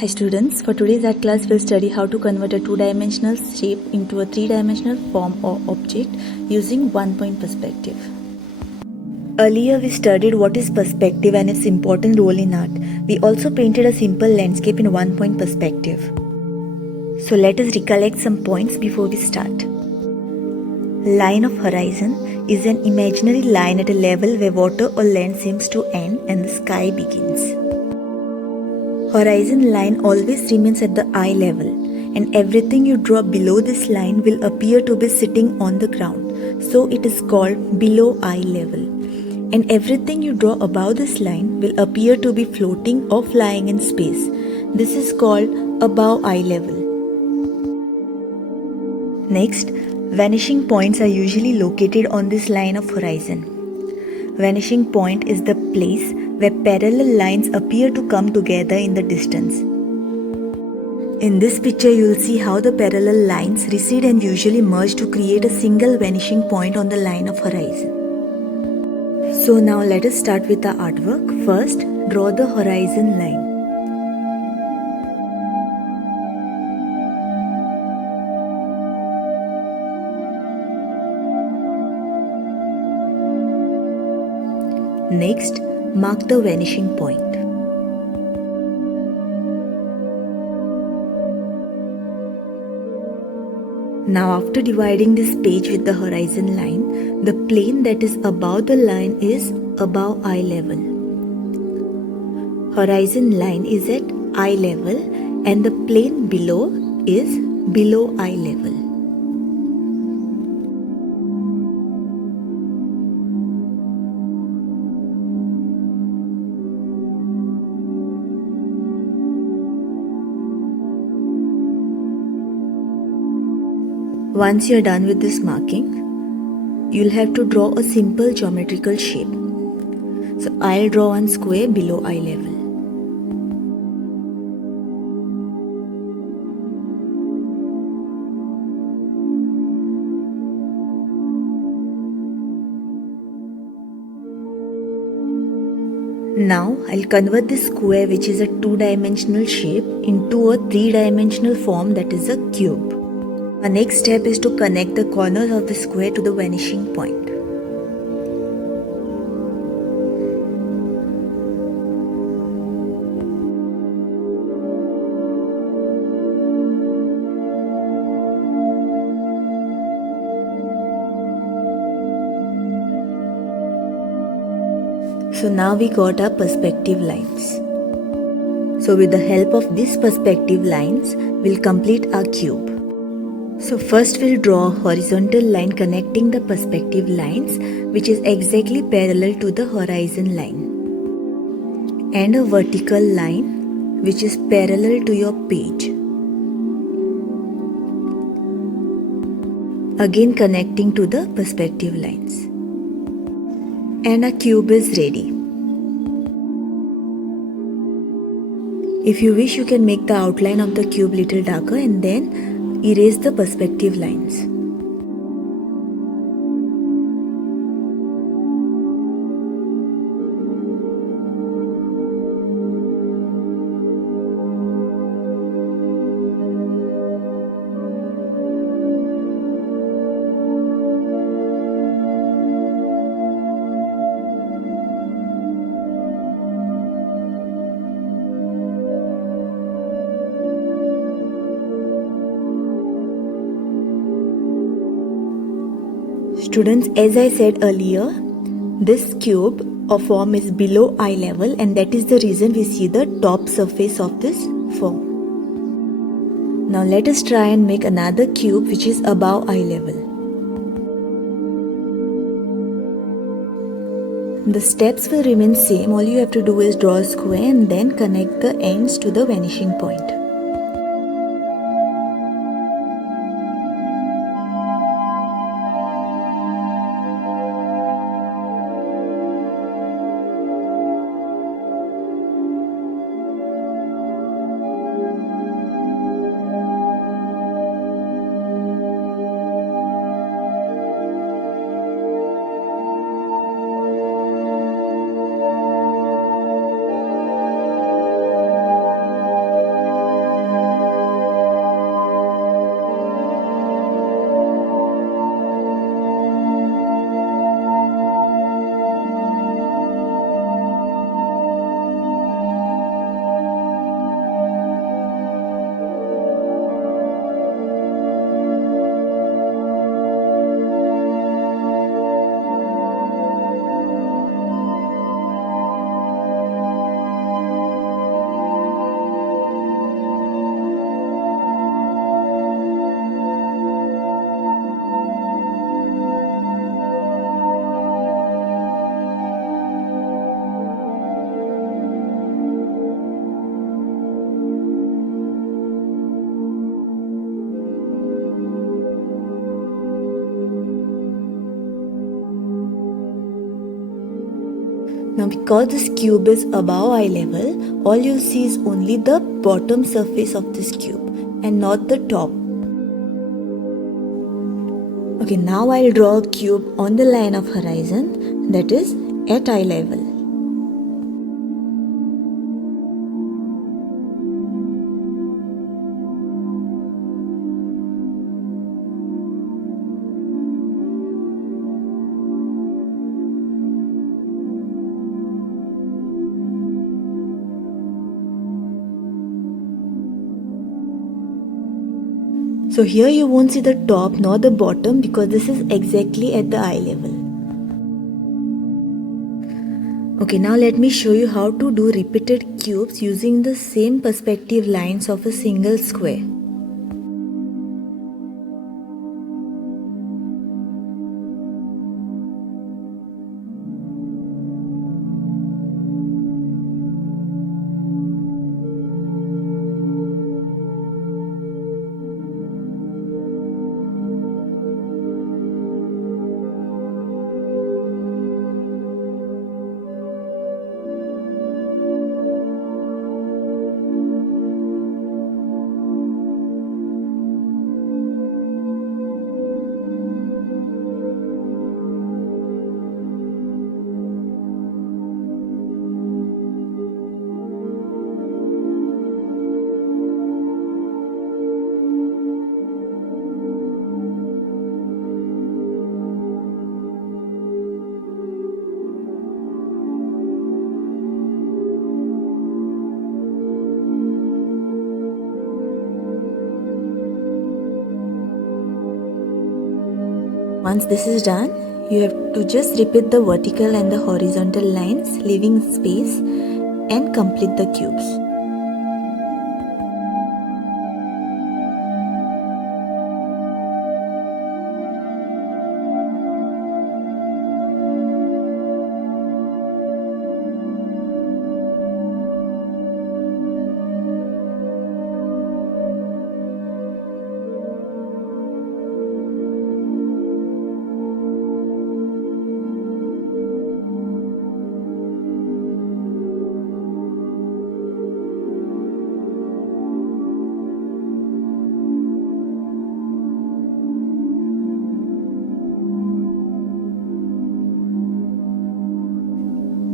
Hi students, for today's art class we'll study how to convert a two-dimensional shape into a three-dimensional form or object using one-point perspective. Earlier we studied what is perspective and its important role in art. We also painted a simple landscape in one-point perspective. So let us recollect some points before we start. Line of horizon is an imaginary line at a level where water or land seems to end and the sky begins. Horizon line always remains at the eye level, and everything you draw below this line will appear to be sitting on the ground, so it is called below eye level. And everything you draw above this line will appear to be floating or flying in space. This is called above eye level. Next, vanishing points are usually located on this line of horizon. Vanishing point is the place where parallel lines appear to come together in the distance. In this picture, you will see how the parallel lines recede and usually merge to create a single vanishing point on the line of horizon. So now let us start with the artwork. First, draw the horizon line. Next, mark the vanishing point. Now after dividing this page with the horizon line, the plane that is above the line is above eye level. Horizon line is at eye level and the plane below is below eye level. Once you are done with this marking, you'll have to draw a simple geometrical shape. So I'll draw one square below eye level. Now I'll convert this square, which is a two-dimensional shape, into a three-dimensional form, that is a cube. Our next step is to connect the corners of the square to the vanishing point. So now we got our perspective lines. So with the help of these perspective lines, we'll complete our cube. So first we'll draw a horizontal line connecting the perspective lines, which is exactly parallel to the horizon line, and a vertical line which is parallel to your page, again connecting to the perspective lines. And our cube is ready. If you wish, you can make the outline of the cube little darker and then erase the perspective lines. Students, as I said earlier, this cube or form is below eye level, and that is the reason we see the top surface of this form. Now let us try and make another cube which is above eye level. The steps will remain same. All you have to do is draw a square and then connect the ends to the vanishing point. Now because this cube is above eye level, all you see is only the bottom surface of this cube and not the top. Okay, now I'll draw a cube on the line of horizon, that is at eye level. So here you won't see the top nor the bottom because this is exactly at the eye level. Okay, now let me show you how to do repeated cubes using the same perspective lines of a single square. Once this is done, you have to just repeat the vertical and the horizontal lines, leaving space, and complete the cubes.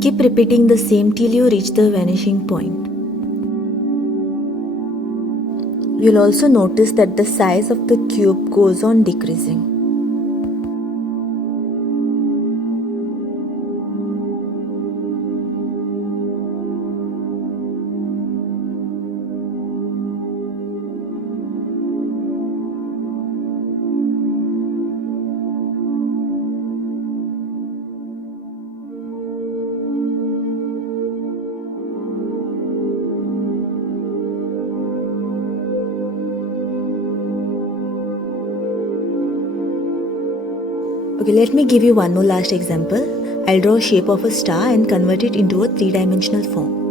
Keep repeating the same till you reach the vanishing point. You'll also notice that the size of the cube goes on decreasing. Okay, let me give you one more last example. I'll draw a shape of a star and convert it into a three-dimensional form.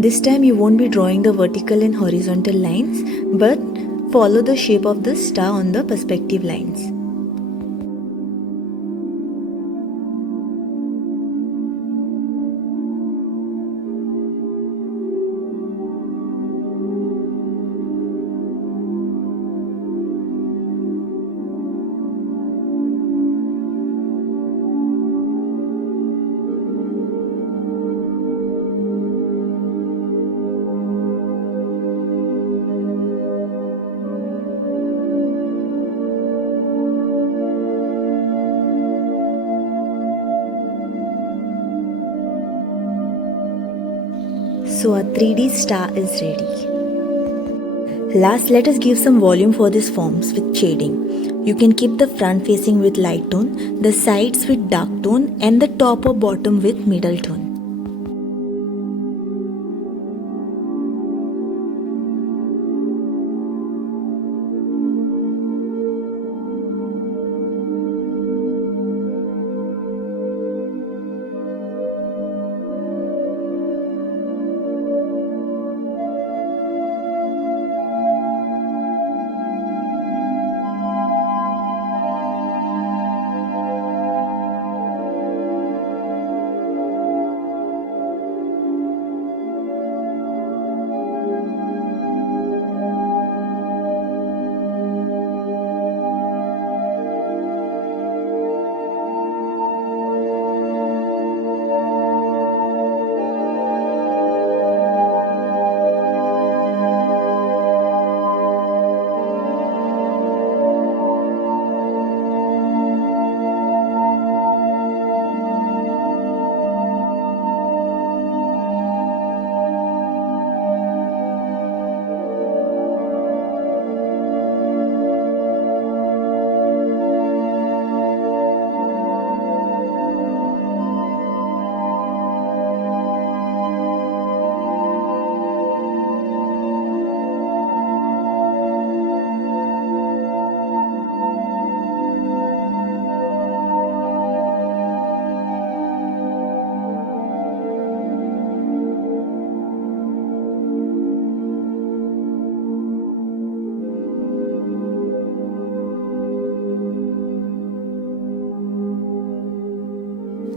This time you won't be drawing the vertical and horizontal lines, but follow the shape of the star on the perspective lines. So a 3D star is ready. Last, let us give some volume for these forms with shading. You can keep the front facing with light tone, the sides with dark tone, and the top or bottom with middle tone.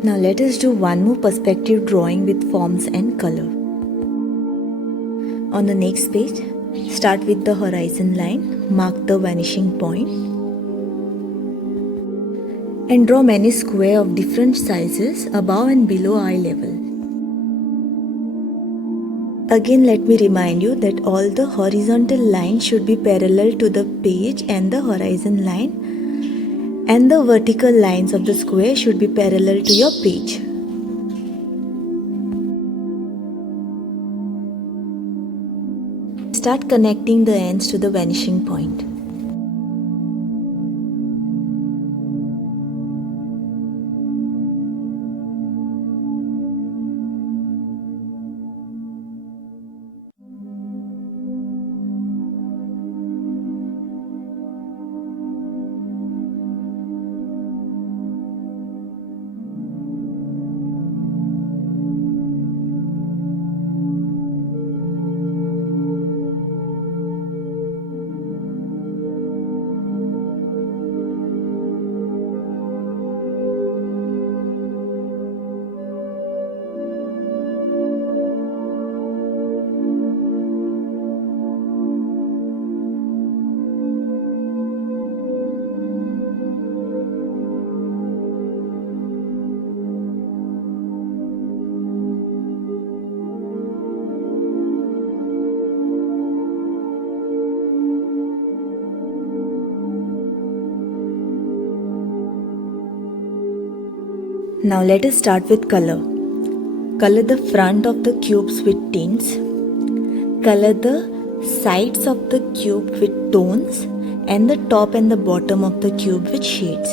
Now let us do one more perspective drawing with forms and color. On the next page, start with the horizon line, mark the vanishing point, and draw many squares of different sizes above and below eye level. Again, let me remind you that all the horizontal lines should be parallel to the page and the horizon line, and the vertical lines of the square should be parallel to your page. Start connecting the ends to the vanishing point. Now let us start with color. Color the front of the cubes with tints. Color the sides of the cube with tones and the top and the bottom of the cube with shades.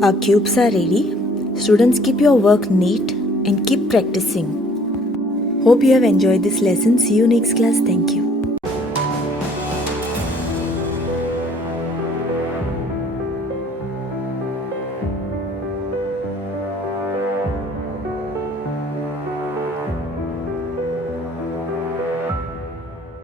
Our cubes are ready. Students, keep your work neat and keep practicing. Hope you have enjoyed this lesson. See you next class. Thank you.